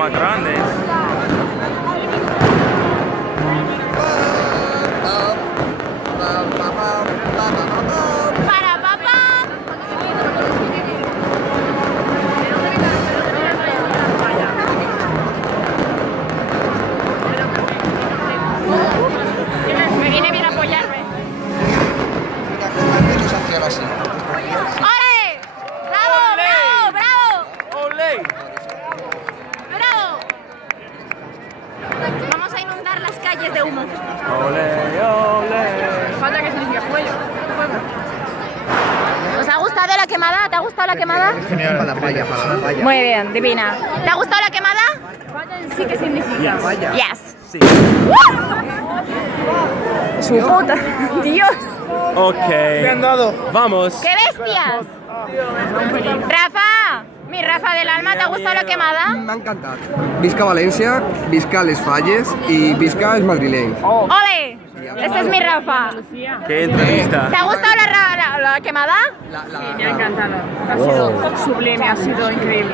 más grandes. Para papá. Me viene bien apoyarme. ¡Ole! ¡Bravo, bravo, bravo! ¡Ole! ¡Bravo! Vamos a inundar las calles de humo. ¡Ole, ole! Falta que se limpie el cuello. ¿Os ha gustado la quemada? ¿Te ha gustado la quemada? Genial. Para la falla, para la falla. Muy bien, divina. ¿Te ha gustado la quemada? Sí, ¿qué significa? Falla. Yes. Sí. Su puta. Dios. Ok. Me han dado. Vamos. ¡Qué bestias! Rafa, mi Rafa del alma, ¿te ha gustado la quemada? M'ha encantat. Visca València, visca les falles i visca els madrilenys. ¡Ole! Este es mi Rafa. ¡Qué entrevista! ¿Te ha gustado la quemada? Me ha encantado. Ha sido sublime, ha sido increíble.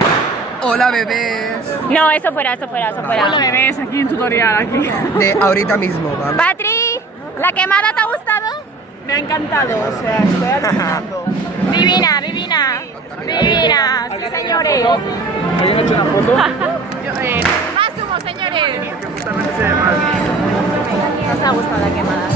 Hola, bebés. No, eso fuera, eso fuera, eso Hola, fuera. bebés, aquí en tutorial, aquí. De ahorita mismo, ¿vale? Patri, ¿la quemada te ha gustado? Me ha encantado, o sea, estoy alucinando. Divina, divina. Divina, sí señores. ¿Alguien ha hecho una foto? Más humo, señores. ¿Os ha gustado la quemada?